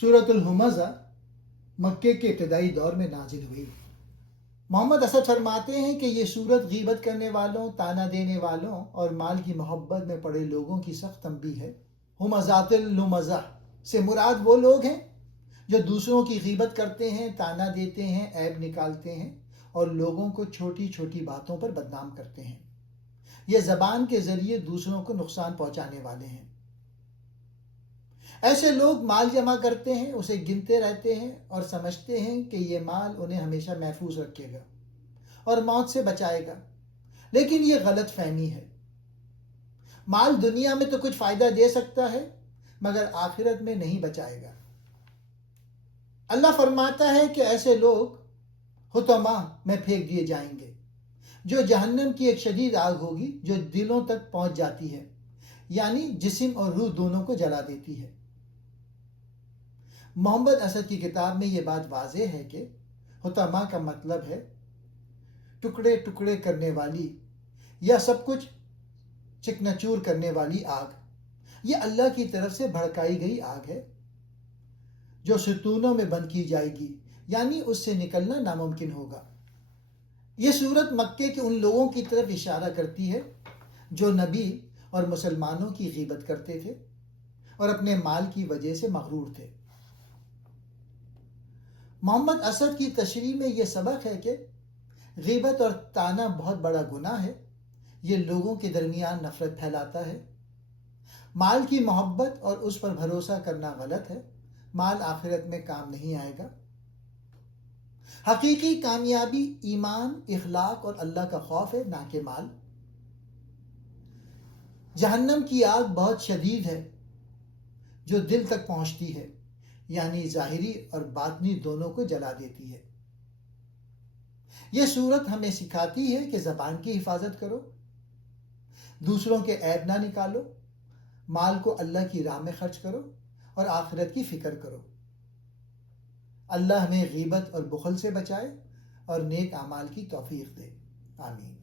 सूरत अल-हुमज़ा मक्के के इब्तदाई दौर में नाजिल हुई। मोहम्मद असद फरमाते हैं कि ये सूरत गीबत करने वालों, ताना देने वालों और माल की मोहब्बत में पड़े लोगों की सख्त तंबीह है। हुमज़ातिल लुमज़ा से मुराद वो लोग हैं जो दूसरों की गीबत करते हैं, ताना देते हैं, ऐब निकालते हैं और लोगों को छोटी छोटी बातों पर बदनाम करते हैं। ये ज़बान के ज़रिए दूसरों को नुकसान पहुँचाने वाले हैं। ऐसे लोग माल जमा करते हैं, उसे गिनते रहते हैं और समझते हैं कि ये माल उन्हें हमेशा महफूज रखेगा और मौत से बचाएगा, लेकिन ये गलत फहमी है। माल दुनिया में तो कुछ फ़ायदा दे सकता है मगर आखिरत में नहीं बचाएगा। अल्लाह फरमाता है कि ऐसे लोग हुतमा में फेंक दिए जाएंगे, जो जहन्नम की एक शदीद आग होगी जो दिलों तक पहुंच जाती है, यानी जिस्म और रूह दोनों को जला देती है। मोहम्मद असद की किताब में ये बात वाज़ेह है कि हुतमा का मतलब है टुकड़े टुकड़े करने वाली या सब कुछ चिकनाचूर करने वाली आग। ये अल्लाह की तरफ से भड़काई गई आग है जो सुतूनों में बंद की जाएगी, यानी उससे निकलना नामुमकिन होगा। ये सूरत मक्के के उन लोगों की तरफ इशारा करती है जो नबी और मुसलमानों की गीबत करते थे और अपने माल की वजह से मगरूर थे। मोहम्मद असद की तशरीह में यह सबक है कि गीबत और ताना बहुत बड़ा गुनाह है। ये लोगों के दरमियान नफरत फैलाता है। माल की मोहब्बत और उस पर भरोसा करना गलत है। माल आखिरत में काम नहीं आएगा। हकीकी कामयाबी ईमान, इखलाक और अल्लाह का खौफ है, ना कि माल। जहन्नम की आग बहुत शदीद है जो दिल तक पहुंचती है, यानी ज़ाहिरी और बातनी दोनों को जला देती है। यह सूरत हमें सिखाती है कि ज़बान की हिफाजत करो, दूसरों के ऐब ना निकालो, माल को अल्लाह की राह में खर्च करो और आखिरत की फ़िक्र करो। अल्लाह हमें गीबत और बुखल से बचाए और नेक आमाल की तौफीक दे। आमीन।